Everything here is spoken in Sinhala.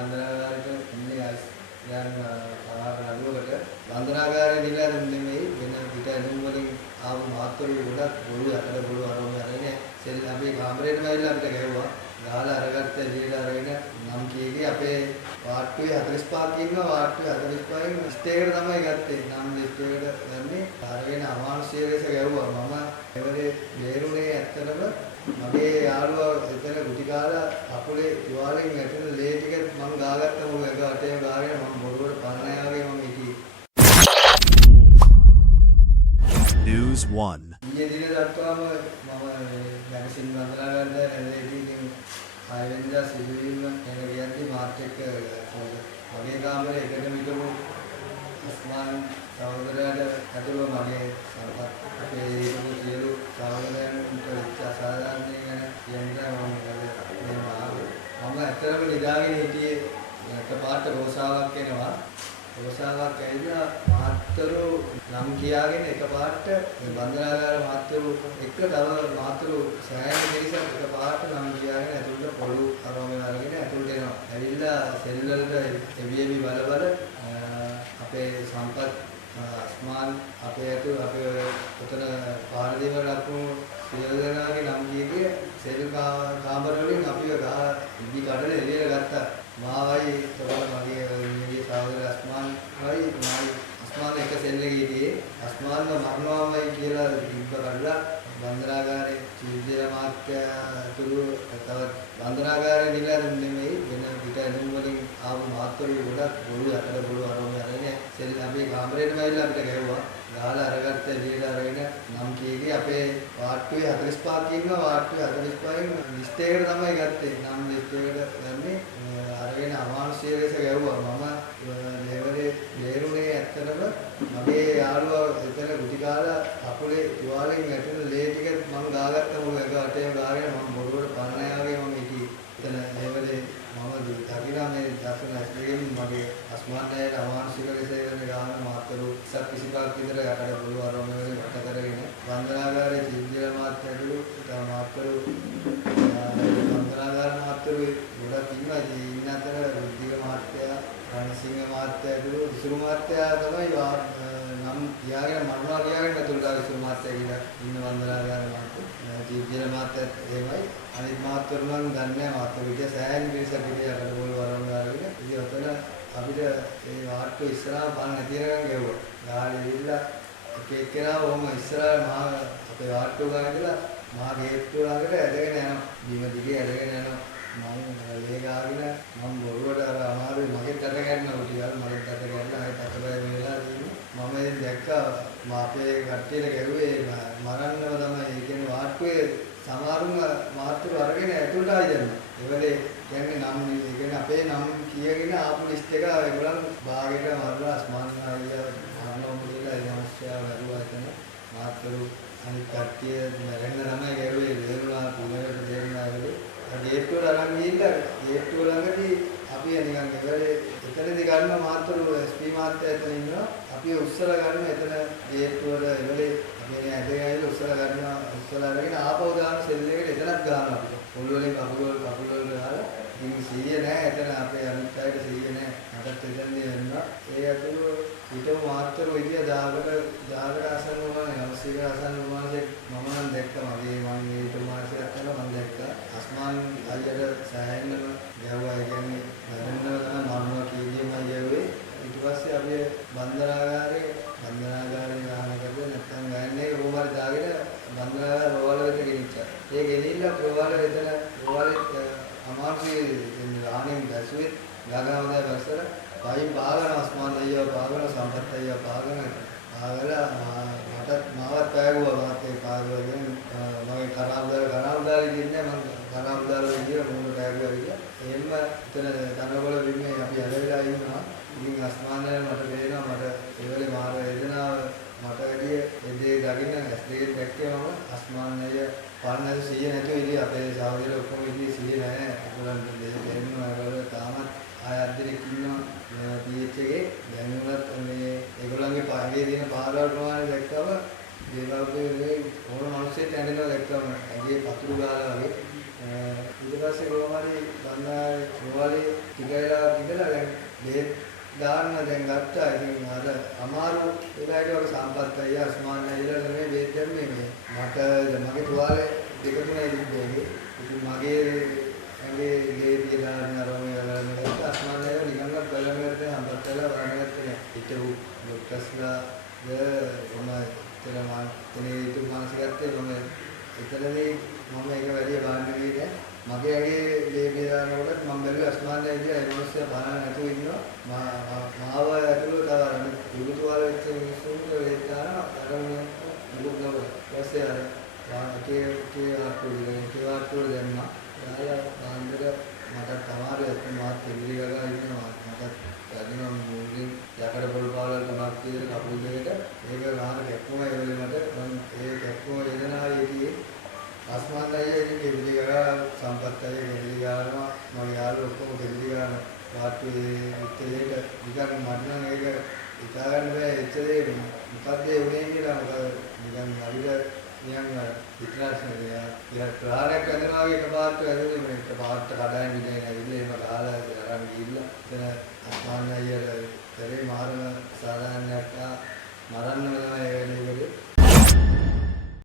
බන්ධනාගාරයට ඉන්නේ දැන් ආහාර නඩුවකට බන්ධනාගාරයේ නිලන් නෙමෙයි වෙන පිට ඇඳුම් වලින් ආපු මාත්‍රි ගොඩක් බොරු යකඩ බොරු අරගෙන අරගෙන සෙල් අපේ කාමරේටම ඇවිල්ලා අපිට ගැහුවා. ගහලා අරගත්ත එළියට අරගෙන නම් කීකේ අපේ වාට්ටුවේ 45ක් ඉන්නවා. වාට්ටුවේ 45න් ලිස්ට් එකට තමයි ගත්තේ. නම් ලිස්ට් එකට ගන්නේ අරගෙන අමානුෂ්‍ය ලෙස ගැහුවා. මම එවලේ බේරුනේ ඇත්තටම මගේ යාළුවා එතන ගුටි කාලා අකුලේ තුවාලෙන් වැටෙන ලේ ටික මම ගාගත්ත මොකද එක අටේම ගාගෙන මම බොරුවට පන්නෑ වගේ මම හිටියේ. News 1 ඊයේ දින දක්වාම මම මැගසින් වන්දනා ගන්න ඇලෙදී ආයෙන්දා සිදුවීම ගැන කියද්දි මාත් එක්ක මගේ කාමරේ එකටම හිටපු අස්මාන් සහෝදරයාට ඇතුළු මගේ සම්පත් අපේ හිටපු සියලු සහෝදරයන්ට අසාධාරණ ගැන කියන්න මම ඇත්තටම නිදාගෙන හිටියේ එකපාරට රෝසාවක් එනවා. රෝසාවක් ඇවිල්ලා මාත්‍රු නම් කියාගෙන එකපාරට බන්ධනාගාර මාත්‍රු එක තව මාත්‍රු සෑහෙන දෙයක් එකපාරට නම් කියාගෙන ඇතුළට පොළු අරගෙන ඇතුළට එනවා. ඇවිල්ලා සෙල් වලට එවිඑවි බල අපේ සම්පත් අස්මාන් අපේ ඇතු අපේ උතන පාරදීම ලකුණු සියලු දෙනාගේ නම් කීකේ සෙල් කාමර වලින් අපිව ගහ ඉදි කඩල එළියට ගත්තා. මාවයි තවල මගේ නිවිගේ සහෝදර අස්මාන්වයි අස්මාන් එක සෙල් එකේ හිටියේ. අස්මාන්ව මරණවාමයි කියලා තිබ්බ කඩලා බන්ධනාගාරේ චීද්දේ මාත්‍යතුරු තවත් බන්ධනාගාරේ නිලන් නෙමෙයි වෙන පිට ඇඳුම් වලින් ආපු මාත්‍රි ගොඩක් බොරු යකඩ බොරු අරගෙන අරගෙන සෙල් අපේ කාමරේටම ඇවිල්ලා අපිට ගැහුවා. ගහලා අරගත්ත එළියට අරගෙන නම් කීකේ අපේ වාට්ටුවේ 45ක් ඉන්නවා. වාට්ටුවේ 45න් ලිස්ට් එකට තමයි ගත්තේ. නම් ලිස්ට් එකට ගන්නේ අරගෙන අමානුෂ්‍ය ලෙස ගැහුවා. මම ලෙවලේ බේරුනේ ඇත්තටම මගේ යාළුවා එතන ගුටි කාලා අකුලේ තුවාලෙන් වැටෙන ලේ ටික මම ගාගත්ත මොකද එක අටේම ගාගෙන මම බොරුවට පන්නෑ වගේ මම හිටියේ. එතන ලෙවලේ මම දකිනා මේ දර්ශන ඇස්ලෙන් මගේ අස්මානයේ අමානුෂික ලෙස වෙන ගාන මාත්‍රු 25ක් විතර යකඩ පොළු අරගෙන වට කරගෙන බන්ධනාගාරයේ සිද්ධිය මාත්‍රු මාත්‍රු බන්ධනාගාර මාත්‍රු ගොඩක් ඉන්නවා. ඉන්න අතර රුධිර මාත්‍යා රණසිංහ මාත්‍යා ඇතුළු විසුරු මාත්‍යා තමයි නම් කියාගෙන මරනවා කියාගෙන ඇතුළට විසුරු මාත්‍යා කියලා ඉන්න වන්දනාගාර මාත්‍යා ජීවිතේ මාත්‍යාත් එහෙමයි. අනිත් මාත්‍වරු නම් දන්නේ නැහැ. මාත්‍වරු විදිය සෑහෙන පිරිසක් හිටියා අර බෝල වරන් ගාගෙන. ඉතින් ඔතන අපිට මේ වාට්ටු ඉස්සරහා පන්න නැති වෙනකන් ගෙවුවා. ගාලේ ඉවිල්ලා එක එක්කෙනා වොම ඉස්සරහා මහා අපේ වාට්ටු ගාගෙන ඉඳලා මහා ගේට්ටු ළඟට ඇදගෙන යනවා. බිම දිගේ ඇදගෙන යනවා. මම ලේ ගාගෙන මම බොරුවට අර අමාරුයි මගෙත් අත ගන්නවා ටිකක් මගෙත් අත ගන්න ආයෙත් අතපය වෙලා තියෙන්නේ. මම ඉතින් දැක්කා අපේ කට්ටියට ගැහුවේ මරන්නව තමයි. ඒ කියන්නේ වාට්ටුවේ සමහරුම මාත්‍රු අරගෙන ඇතුළට ආයි දැම්මා. ඒවලේ කියන්නේ නම් ඒ කියන්නේ අපේ නම් කියගෙන ආපු ලිස්ට් එක ඒගොල්ලන් භාගයට මරලා අස්මාන් ආයියා අරනවා කියලා ඒ අවශ්‍යතාව ලැබුවා එතන. මාත්‍රු අනිත් කට්ටිය මැරෙන්න තමයි ගැහුවේ. දේරුණා පුනරට දේරුණා වගේ. ගේට්ටුවල අරන් ගිහිල්ලා ගේට්ටුව ළඟදී අපි නිකන් ඉවරේ එතනදී ගන්න මාත්‍රු SP මාත්‍යා එතන ඉන්නවා. අපි උස්සලා ගන්න එතන ගේට්ටුවල ඉවරේ අපි ඇදගෙන උස්සලා ගන්නවා. උස්සලා අරගෙන ආපහු දාන සෙල් එකට එතනක් ගන්නවා අපිට. පොළු වලින් කකුල වල ගහලා ඉතින් සීය නැහැ එතන අපේ අනිත් අයට සීය නැහැ. මටත් එතනදී වෙනවා. ඒ අතුරු ඊටම මාත්‍රු විදිය දාගට ආසන්න වුණා. 90 ආසන්න වුණාසේ මම නම් දැක්කා. මගේ මම ඊට මාසයක් කරලා මම දැක්කා. අස්මාන් අයියට සෑහෙනම ගැව්වා. ඒ කියන්නේ මරන්නව තමයි මරනවා කීදීම අයියවේ. ඊට පස්සේ අපි බන්ධනාගාරේ ගානකට නැත්තම් ගන්නේ රෝවල් දාගෙන බන්ධනාගාර රෝවල් වෙත ගෙනිච්චා. ඒ ගෙනිල්ලා රෝවල් එතන රෝවල් අමාරුයි ආනෙන් දැසුවේ ගාගාවදා වැස්සලා වයින් බාගන අස්මාන් අයියව බාගන සම්පත් අයියව බාගන ආගලා මටත් මාවත් පෑගුවා. මාත් ඒ පාගවගෙන මගේ කරාම්දාර ඉන්නේ මම කරාම්දාර විදියට මොන පෑගුවා කියලා. එහෙම එතන දනවල වින්නේ අපි ඇලවිලා ඉන්නවා. ඉතින් අස්මානය මට පේනවා මට ඒ වෙලේ මාර වේදනාව මට වැඩි එදේ දකින්න ඇස්ලේ දැක්කේ මම අස්මානය පරණ 100 නැතුව ඉතින් අපේ සහෝදරයෝ ඔක්කොම ඉතින් 100 නැහැ. ඒගොල්ලන්ට දෙන්නවා. ඒගොල්ලෝ තාමත් ආය අද්දරෙක් ඉන්නවා PH එකේ. දැන් උනත් මේ ඒගොල්ලන්ගේ පාගේ දින පාරවල් ප්‍රමාණය දැක්කම දේවාලේ ඕන මිනිස්සෙක් ඇඬෙනවා දැක්කම ඇගේ පතුරු ගාලා වගේ. ඊට පස්සේ කොහොම හරි ගන්නා රෝවලේ ටික වෙලා ඒ දාන්න දැන් ගත්තා. ඉතින් අර අමාරු වෙලාවට වගේ සම්පත් අයියා අස්මාන අයියලා නෙමෙයි බේත් දැම්මේ මේ. මට මගේ තුවාලේ දෙක තුනයි තිබ්බේ. ඉතින් මගේ ඇඟේ ගේ පියාගෙන අරගෙන ගත්තා. අස්මාන අයියලා නිකන්වත් බලන්නට සම්පත් වෙලා වරණගත්ත නෑ. හිටපු ડોක්ටර්ස්ලා මම එතන තනේ ඉතු මානසිකත්වයේ මම එතනදී මම ඒක වැඩි බාන්න ගියේ මගේ ඇගේ ගේ පියාගෙනකොට මම බැලුවා අස්මාන අයියා ඒ මොහොතේ බලන්න නැතුව ඉන්නවා. මාව ඇතුළේ තව අර දුරුතුවාල වෙච්ච මිනිස්සුන්ට වේද ගන්නවා. අර මුලක් නෝ. ඊපස්සේ අර ආර්ටෝ දැම්මා. යාලා බාන්දර මට තමාරේ මාත් කෙලිලි ගගා ඉන්නවා. මට දැනෙනවා මුලින් යකඩ පොල් පාවල තුනක් තියෙන කපුල් දෙකට ඒක ගාන කැක්කුම ඒ වෙලේ මට මම ඒ කැක්කුම වේදනාවේ හිටියේ අස්මාන් අයියා ඉතින් කෙලිලි ගගා සම්පත් අයියා කෙලිලි ගානවා මගේ යාළුවෝ ඔක්කොම කෙලිලි ගාන වාට්ටුවේ ඉතලේට නිකන් මට නම් ඒක හිතා ගන්න බෑ එච්චරේ මොකද්ද ඒ උනේ කියලා මොකද නිකන් හරියට නිකන් ඉතිරාස්නේ යා ප්‍රාණයක් කරනවා වගේ එකපාරට වැදෙන්නේ මේ එකපාරට කඩාගෙන ඉඳගෙන ඇවිල්ලා එහෙම ගහලා අරන් ගිහිල්ලා එතන අස්මාන් අයියා